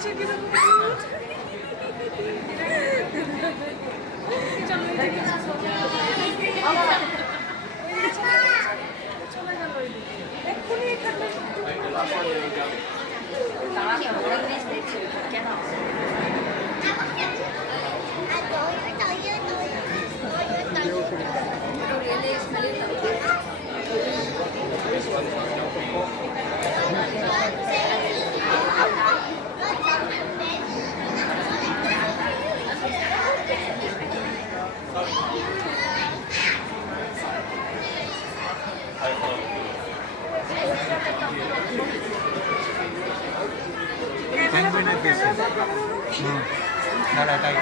বলছে কিরকম চলো এদিকে চলে গেল এক্ষুনি এখানে দাঁড়া তাই